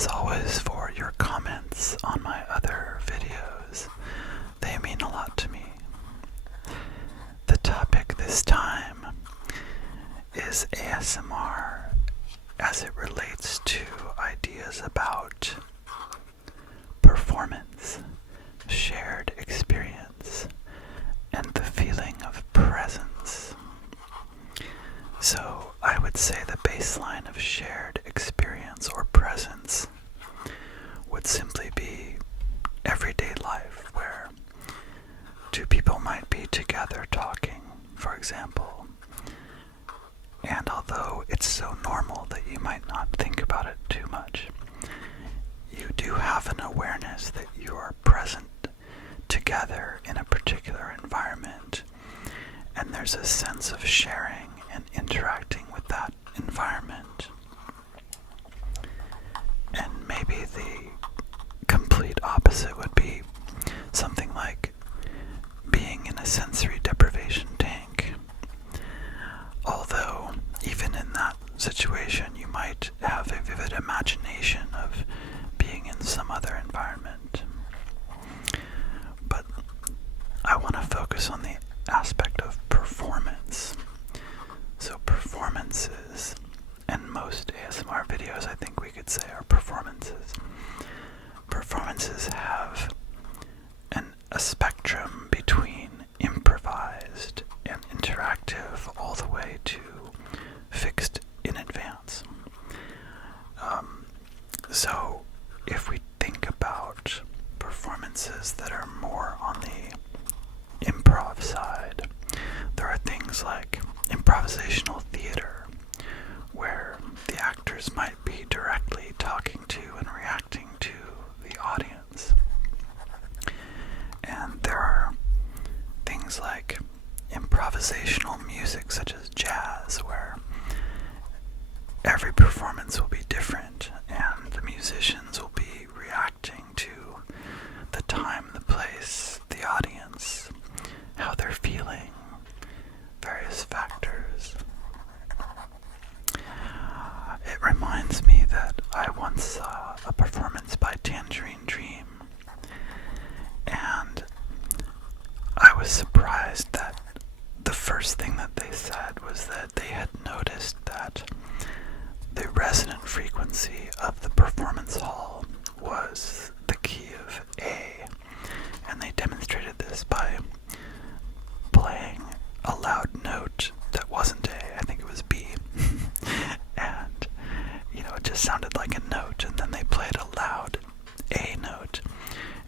as always, for your comments on my other videos. They mean a lot to me. The topic this time is ASMR as it relates to ideas about performance, shared experience, and the feeling of presence. So I would say the baseline of shared experience or presence would simply be everyday life, where two people might be together talking, for example. And although it's so normal that you might not think about it too much, you do have an awareness that you are present together in a particular environment, and there's a sense of sharing and interacting with that environment. And maybe the complete opposite would be something like being in a sensory deprivation tank. Although, even in that situation, you might have a vivid imagination of being in some other environment. But I want to focus on the aspect of performance. So performances, and most ASMR videos I think we could say are performances. Performances have a spectrum between improvised and interactive all the way to fixed in advance. So if we think about performances that are more on the improv side, there are things like improvisational theater, where the actors might be directly talking to and reacting to the audience. And there are things like improvisational music, such as jazz, where every performance will be different, and the musicians will be reacting to the time, the place, the audience, how they're feeling, various factors. It reminds me that I once saw a performance by Tangerine Dream, and I was surprised that the first thing that they said was that they had noticed that the resonant frequency of the performance hall was the key of A, and they demonstrated this by playing a loud note that wasn't A, I think it was B, and it just sounded like a note, and then they played a loud A note,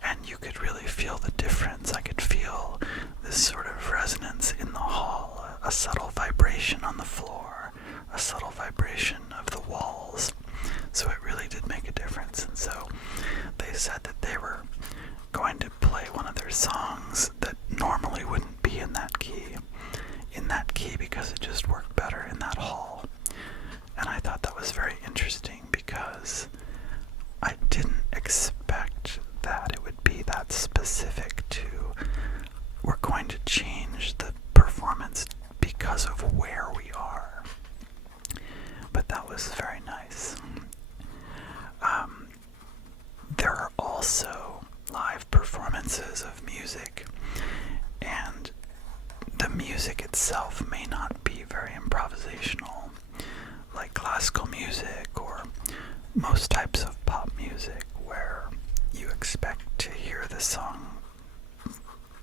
and you could really feel the difference. I could feel this sort of resonance in the hall, a subtle vibration on the floor, a subtle vibration of the walls. So it really did make a difference. And so they said that they were going to play one of their songs that normally wouldn't be in that key because it just worked better in that hall. And I thought that was very interesting, because I didn't expect that it would be that specific to, we're going to change the performance because of where we are. But that was very nice. There are also live performances of music, and the music itself may not be very improvisational, like classical music or most types of pop music, where you expect to hear the song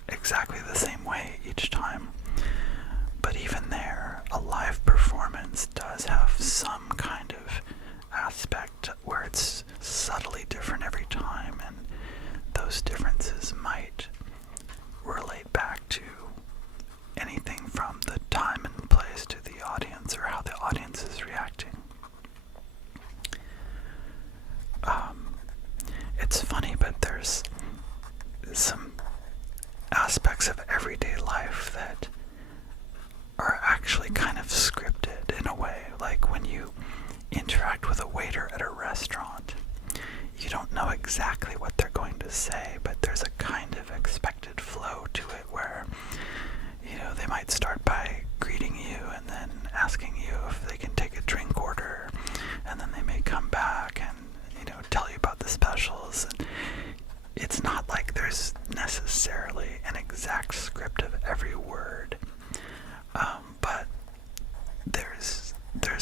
exactly the same way each time. But even there, a live performance does have some kind of aspect where it's subtly different every time, and those differences might relate back to anything from the time and place to the audience, or how the audience is reacting. It's funny, but there's some aspects of everyday life that are actually kind of scripted in a way. Like when you interact with a waiter at a restaurant, you don't know exactly what they're going to say, but there's a kind of expected flow to it where, they might start by greeting you and then asking you if they can take a drink order, and then they may come back and, tell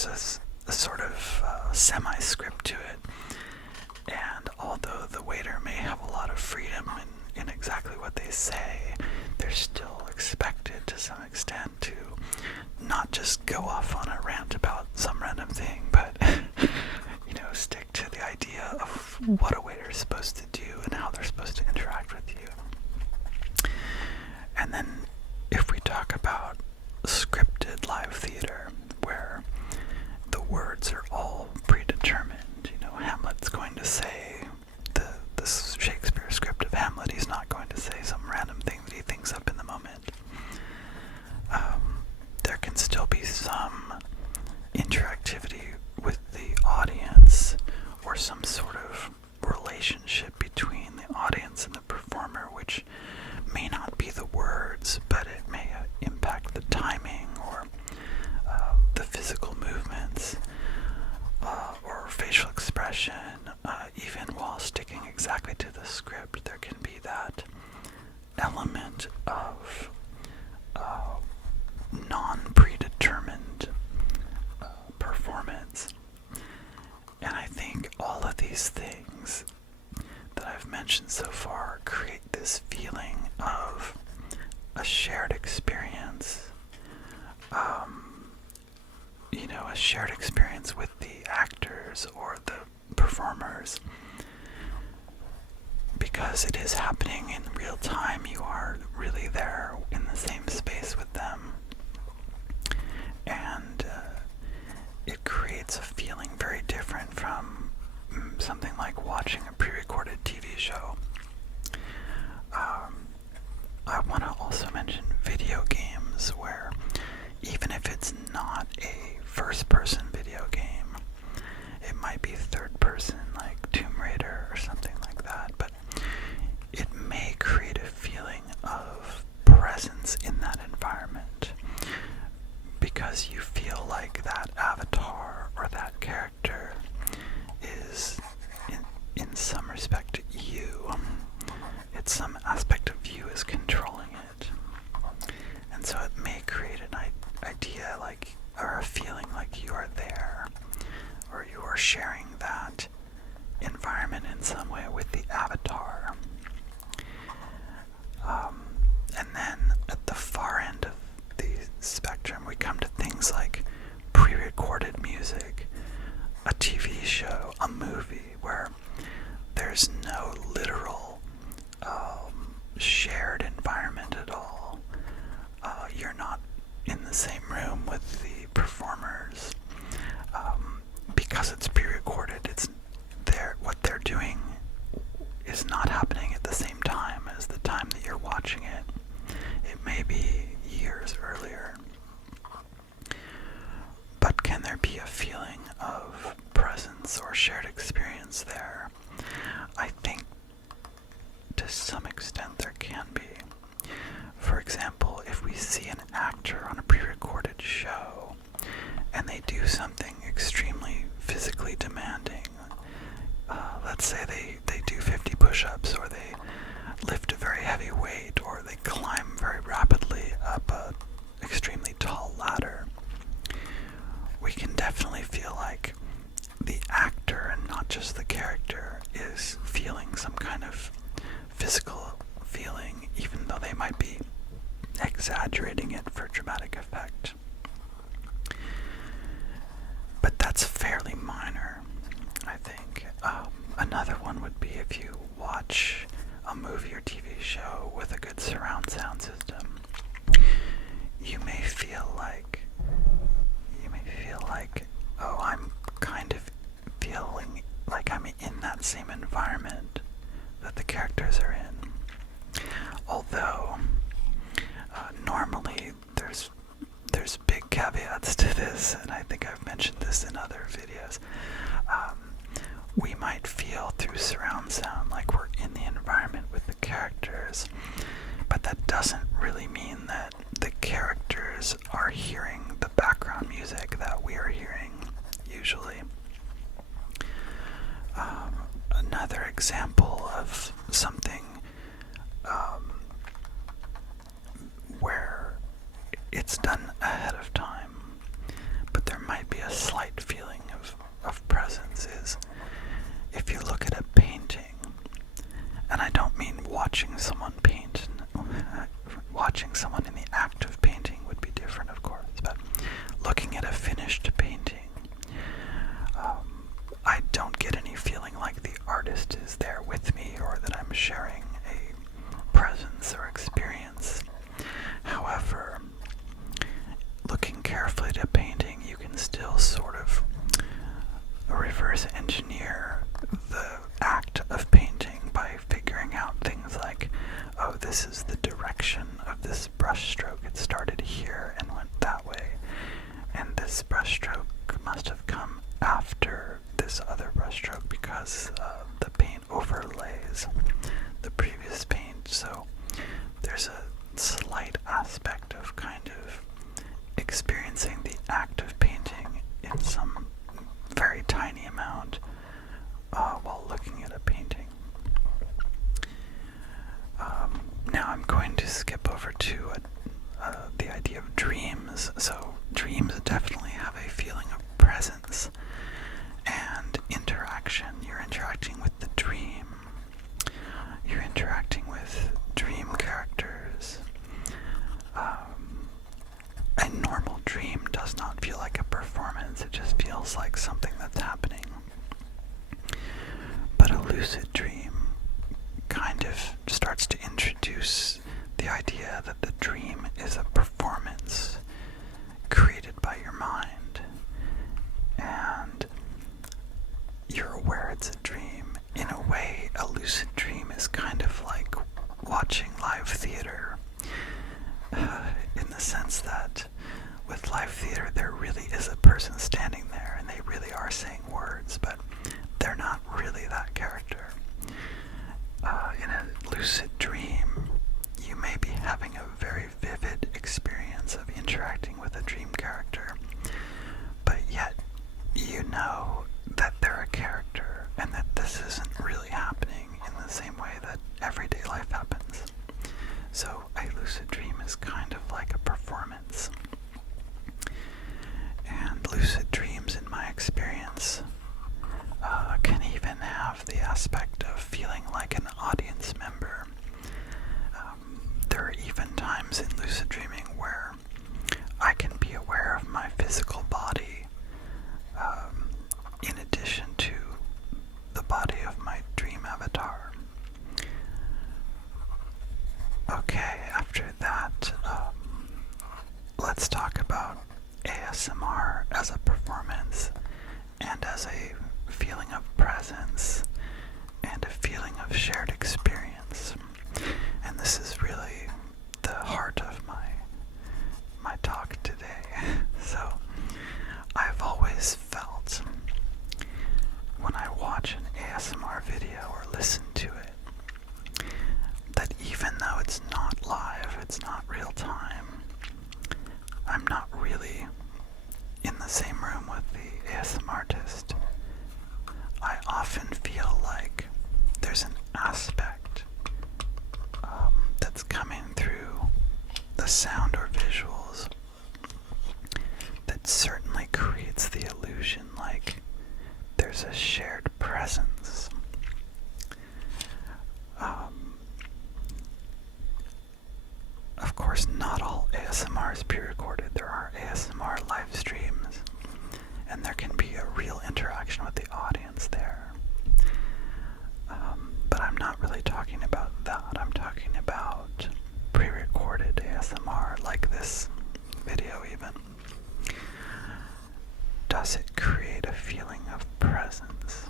a sort of semi-script to it. And although the waiter may have a lot of freedom in exactly what they say, they're still expected to some extent to not just go off on a rant about some random thing, but stick to the idea of what a waiter is supposed to do and how they're supposed to interact with you. And then if we talk about scripted live theater, where the words are all predetermined, Hamlet's going to say the Shakespeare script of Hamlet. He's not going to say some random thing that he thinks up in the moment. There can still be some interactivity with the audience, or some sort of relationship between the audience and the performer, which may not be the words, but it may impact the timing or the physical movements or facial expression. Even while sticking exactly to the script, there can be that element of non-predetermined performance. And I think all of these things that I've mentioned so far create this feeling of a shared experience. A shared experience with the actors or the performers, because it is happening in real time. You are really there in the same space with them, and it creates a feeling very different from something like watching a pre-recorded TV show. I want to also mention video games, where even if it's not a first-person video game, it might be third-person, like Tomb Raider or something like that, but it may create a feeling of presence in that environment, because you feel like that avatar or that character is, in some respect, you. It's some aspect of you is controlling it. And so it may create an idea or a feeling like you are there, or you are sharing that environment in some way with the avatar. And then at the far end of the spectrum, we come to things like pre-recorded music, a TV show, a movie, where there's no literal shared environment at all. You're not in the same room with the performers. Because it's pre-recorded, what they're doing is not happening at the same time as the time that you're watching it. It may be years earlier. But can there be a feeling of presence or shared experience there? I think to some extent there can be. For example, if we see an actor on a pre-recorded show and they do something extremely physically demanding, let's say they do 50 push-ups, or they lift a very heavy weight, or they climb very rapidly up a extremely tall ladder, we can definitely feel like the actor and not just the character is feeling some kind of physical feeling, even though they might be exaggerating it for dramatic effect. But that's fairly minor, I think. Another one would be if you watch a movie or TV show with a good surround sound system. You may feel like, oh, I'm kind of feeling like I'm in that same environment that the characters are in. Although, normally there's big caveats to this, and I think I've mentioned this in other videos. We might feel through surround sound like we're in the environment with the characters, but that doesn't really mean that the characters are hearing the background music that we are hearing, usually. Another example of something where it's done ahead of time, but there might be a slight still sort of reverse engineer the act of painting by figuring out things like, oh, this is the direction of this brush stroke. It started here and went that way, and this brush stroke must have come after this other brush stroke because the paint overlays the previous paint. So there's a slight aspect of kind of experiencing the act of painting in some very tiny amount while looking at a painting. Now I'm going to skip over to the idea of dreams. So dreams definitely have a feeling of presence and interaction. You're interacting with the dream. You're interacting with dream characters. A normal dream does not feel like a performance. It just feels like something that's happening. But a lucid dream kind of starts to introduce the idea that the dream is a performance created by your mind, and you're aware it's a dream. In a way, a lucid dream is kind of like watching live theater, in the sense that with live theater there really is a person standing there and they really are saying words, but they're not really that character. In a lucid dream, you may be having a very vivid experience of interacting with a dream character, but yet you know that they're a character and that this isn't really happening in the same way that everyday life happens. So a lucid dream is kind of like a performance. And lucid dreams, in my experience, can even have the aspect of feeling like an audience member. There are even times in lucid dreaming where I can be aware of my physical body, in addition to the body of my dream avatar. Okay, after that, let's talk about ASMR as a performance and as a feeling of presence and a feeling of shared experience. And this is really the heart of my talk today. So I've always felt when I watch an ASMR video or listen to it that even though it's not live, it's not real time, I'm not really in the same room with the ASMR artist, I often feel like there's an aspect that's coming through the sound or visuals that certainly creates the illusion like there's a shared presence. Of course, not all ASMR is pre-recorded. There are ASMR live streams, and there can be a real interaction with the audience there. But I'm not really talking about that. I'm talking about pre-recorded ASMR, like this video even. Does it create a feeling of presence?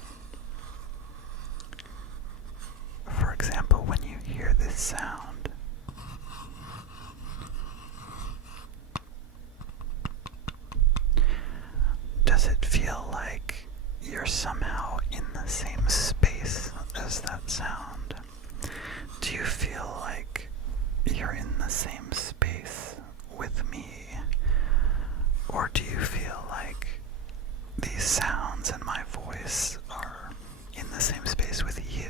For example, when you hear this sound, does it feel like you're somehow in the same space as that sound? Do you feel like you're in the same space with me? Or do you feel like these sounds and my voice are in the same space with you?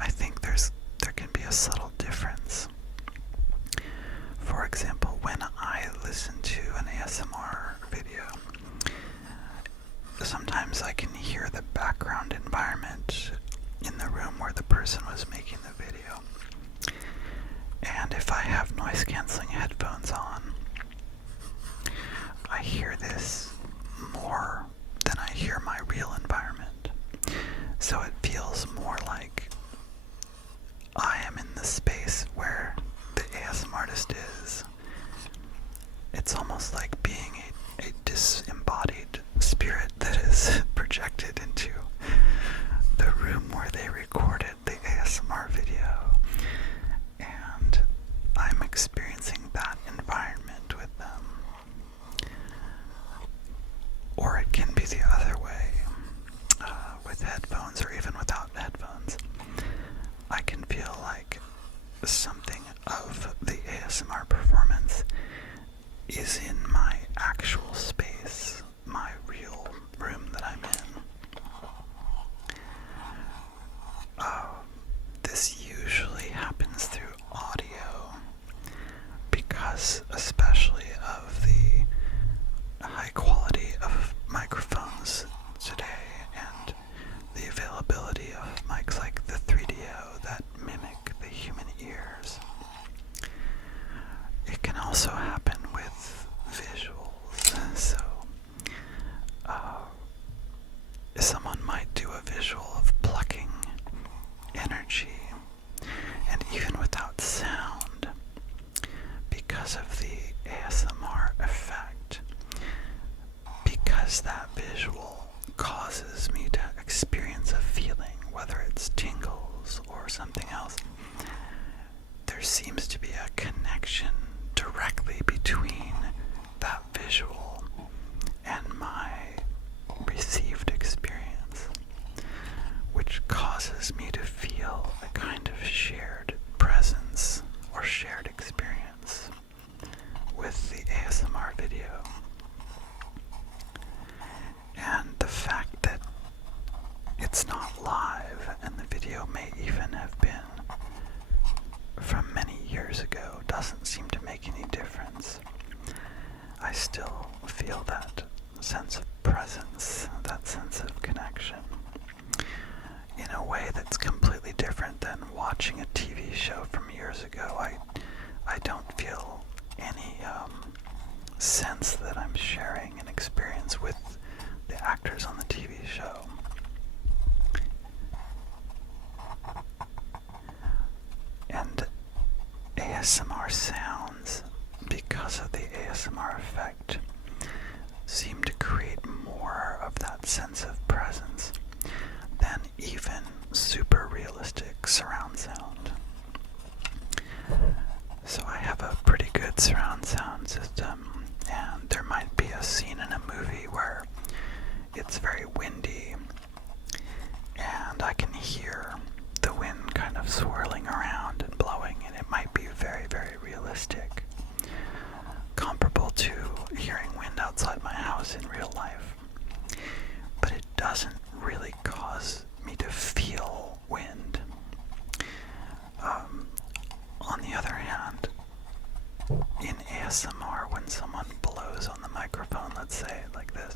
I think there can be a subtle difference. For example, when I listen to an ASMR video, sometimes I can hear the background environment in the room where the person was making the video. And if I have noise canceling headphones on, I hear this more than I hear my real environment. So it feels more like I am in the space where the ASMR artist is. It's almost like being a disembodied spirit that is projected into the room where they recorded the ASMR video, and I'm experiencing that environment with them. Or it can be the other way, with headphones or even without headphones. I can feel like something of the ASMR performance is in my actual space, my real room that I'm in. This usually happens through audio because especially of the high quality of microphones today and the availability of mics like the 3DO that mimic the human ears. It can also happen with visuals. So someone might do a visual of plucking energy, and even without sound, because of the ASMR effect, because that visual causes me to experience a feeling, whether it's tingles or something else, there seems to be a connection directly between that visual and my received experience, which causes me to feel a kind of shared presence or shared experience with the ASMR video. And the fact that it's not live and the video may even have been from many years ago doesn't seem to make any difference. I still feel that sense of presence, that sense of connection, in a way that's completely different than watching a TV show from years ago. I don't feel any sense that I'm sharing an experience with the actors on the TV show. And ASMR sounds, because of the ASMR effect, seem to create more of that sense of presence than even super realistic surround sound. So I have a pretty good surround sound system, and there might be a scene in a movie where it's very windy and I can hear the wind kind of swirling around and blowing, and it might be very, very realistic, comparable to hearing wind outside my house in real life. But it doesn't really cause me to feel wind. On the other hand, in ASMR, when someone blows on the microphone, let's say like this,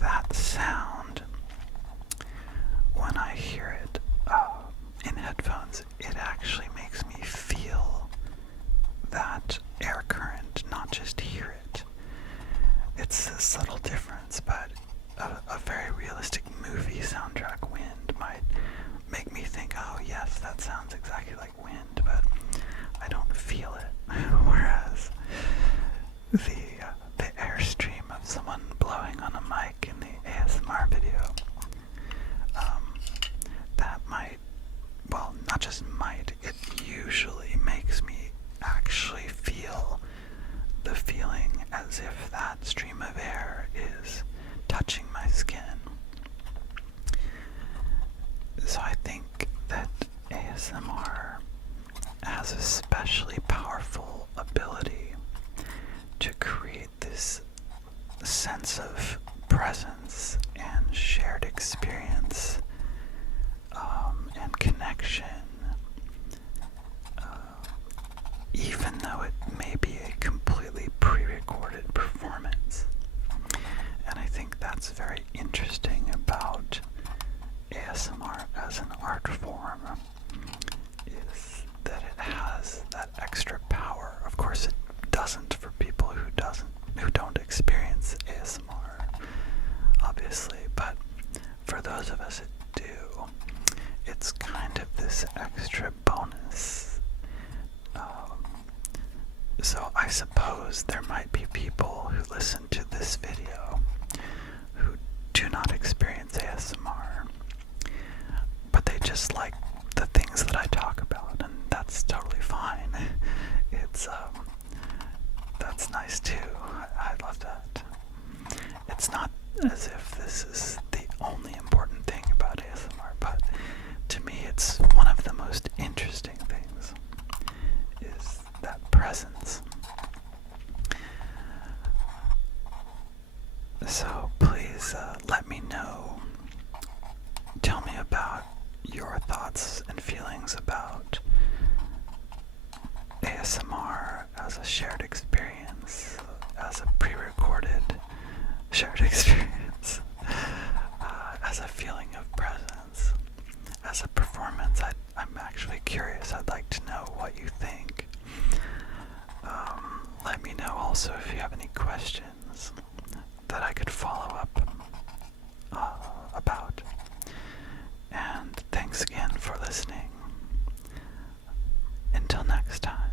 that sound, when I hear it in headphones, it actually makes me feel that air current, not just hear it. It's a subtle difference, but a very realistic movie soundtrack wind might make me think, oh yes, that sounds exactly like wind, but I don't feel it. Whereas the airstream of someone blowing on a mic in the ASMR video, that might, well, not just might, it usually makes me actually feel the feeling as if that stream of air is touching my skin. So I think that ASMR has a especially powerful ability to create this sense of presence and shared experience and connection, even though it may be a completely pre-recorded performance. And I think that's very interesting about ASMR as an art form, is that it has that extra power. Of course, it doesn't for people who don't experience ASMR, obviously, but for those of us that do, it's kind of this extra bonus. So I suppose there might be people who listen to this video who do not experience ASMR, but they just like the things that I talk about, and that's totally fine. It's that's nice too. I love that. It's not as if this is the only important thing about ASMR, but to me it's one of the most interesting things, is that presence. So please let me know. Tell me about your thoughts and feelings about ASMR as a shared experience, as a pre-recorded shared experience, as a feeling of presence, as a performance. I'm actually curious. I'd like to know what you think. Let me know also if you have any questions that I could follow up about. And thanks again for listening. Until next time.